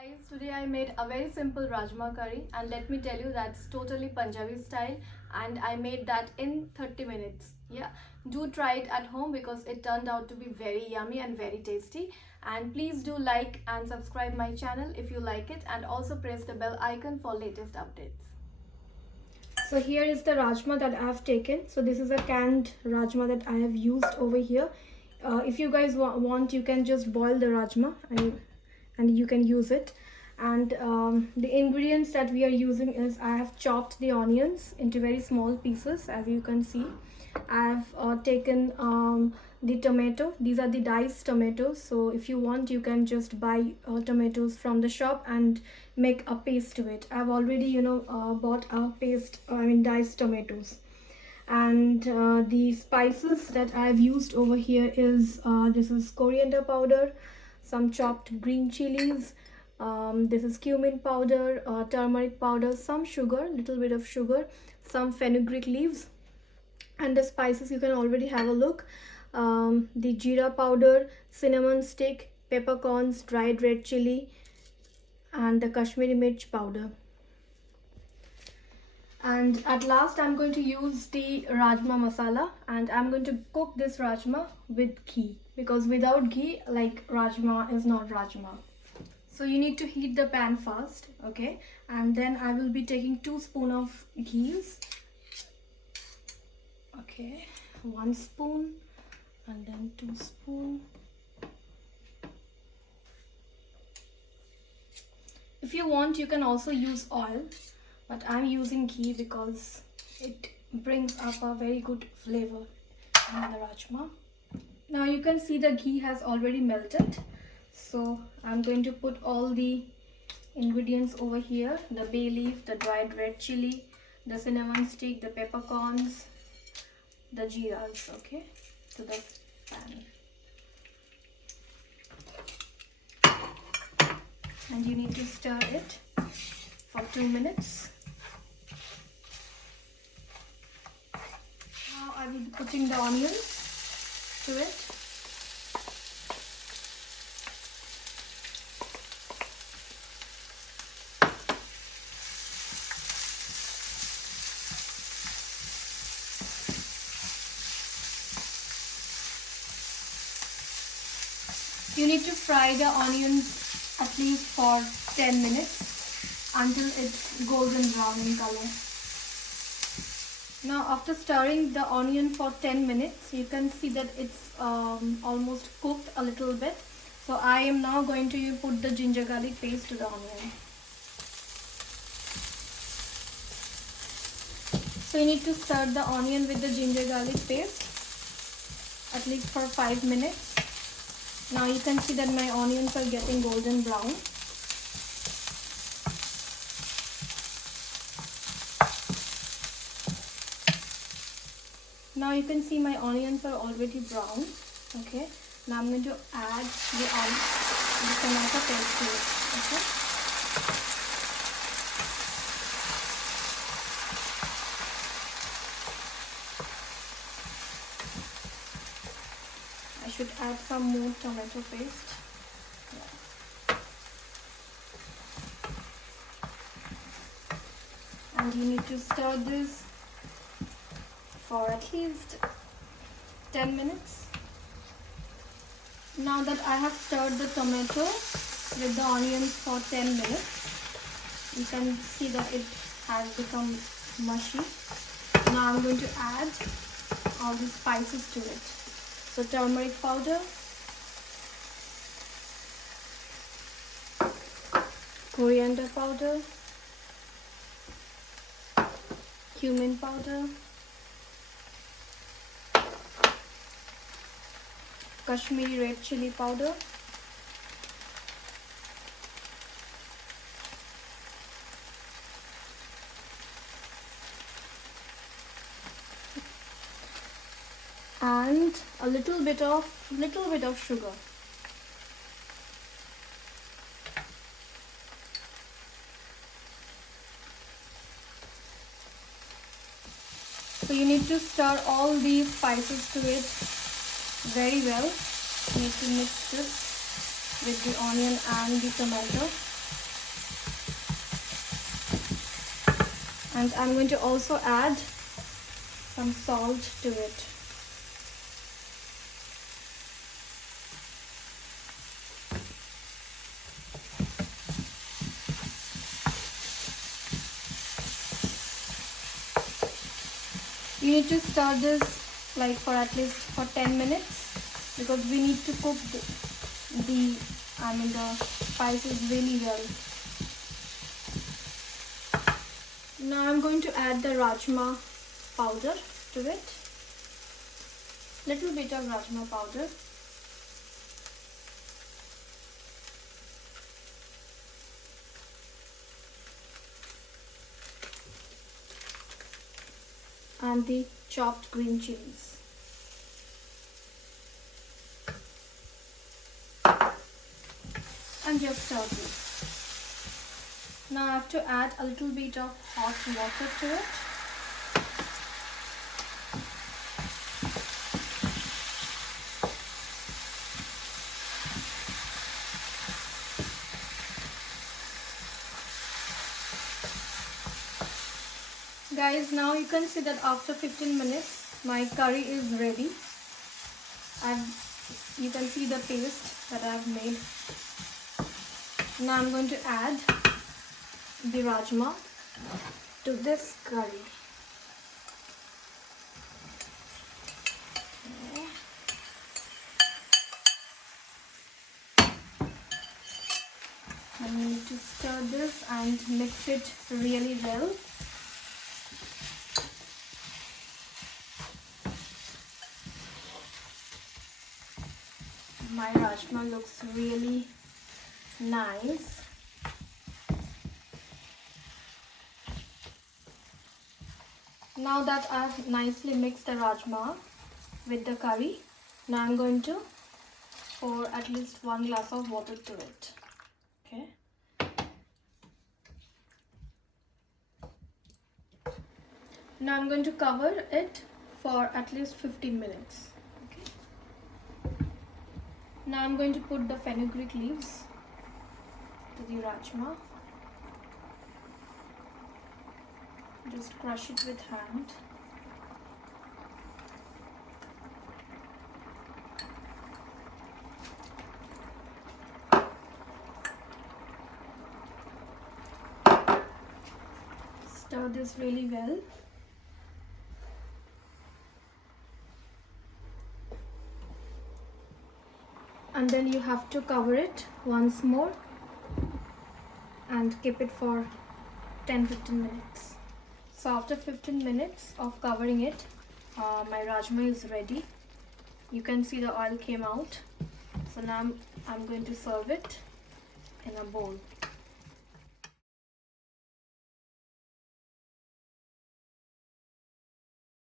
Guys, today I made a very simple Rajma curry, and let me tell you that's totally Punjabi style, and I made that in 30 minutes. Yeah, do try it at home because it turned out to be very yummy and very tasty. And please do like and subscribe my channel if you like it, and also press the bell icon for latest updates. So here is the Rajma that I have taken. So this is a canned Rajma that I have used over here. If you guys want, you can just boil the Rajma and you can use it. And the ingredients that we are using is I have chopped the onions into very small pieces, as you can see. I have taken the tomato. These are the diced tomatoes, so if you want you can just buy tomatoes from the shop and make a paste to it. I've already bought a paste, diced tomatoes. And the spices that I've used over here is this is coriander powder, some chopped green chilies, this is cumin powder, turmeric powder, some sugar, little bit of sugar, some fenugreek leaves. And the spices you can already have a look. The jeera powder, cinnamon stick, peppercorns, dried red chili, and the Kashmiri mirch powder. And at last I'm going to use the Rajma masala, and I'm going to cook this Rajma with ghee, because without ghee, like, Rajma is not Rajma. So you need to heat the pan first, okay? And then I will be taking 2 spoons of ghee. Okay, 1 spoon and then 2 spoons. If you want, you can also use oil, but I'm using ghee because it brings up a very good flavor in the Rajma. Now you can see the ghee has already melted, so I'm going to put all the ingredients over here: the bay leaf, the dried red chili, the cinnamon stick, the peppercorns, the jeeras, okay, to the pan. And you need to stir it for 2 minutes. Now I will be putting the onions to it. You need to fry the onions at least for 10 minutes until it's golden brown in color. Now after stirring the onion for 10 minutes, you can see that it's almost cooked a little bit. So I am now going to put the ginger garlic paste to the onion. So you need to stir the onion with the ginger garlic paste at least for 5 minutes. Now you can see that my onions are getting golden brown. Now you can see my onions are already brown. Okay. Now I'm going to add the tomato paste to it. Okay. I should add some more tomato paste. Yeah. And you need to stir this for at least 10 minutes. Now that I have stirred the tomato with the onions for 10 minutes, you can see that it has become mushy. Now I'm going to add all the spices to it. So turmeric powder, coriander powder, cumin powder, Kashmiri red chili powder, and a little bit of sugar. So you need to stir all these spices to it very well. You need to mix this with the onion and the tomato. And I'm going to also add some salt to it. You need to stir this like for at least for 10 minutes because we need to cook the spices really well. Now I'm going to add the rajma powder to it. Little bit of rajma powder. And the chopped green chilies. And just stir this. Now I have to add a little bit of hot water to it. Guys, now you can see that after 15 minutes my curry is ready. You can see the paste that I have made. Now I'm going to add the rajma to this curry. I need to stir this and mix it really well. My rajma looks really nice. Now that I've nicely mixed the rajma with the curry, now I'm going to pour at least 1 glass of water to it. Okay. Now I'm going to cover it for at least 15 minutes. Now I'm going to put the fenugreek leaves to the rajma. Just crush it with hand. Stir this really well. And then you have to cover it once more and keep it for 10-15 minutes. So after 15 minutes of covering it, my rajma is ready. You can see the oil came out. So now I'm going to serve it in a bowl.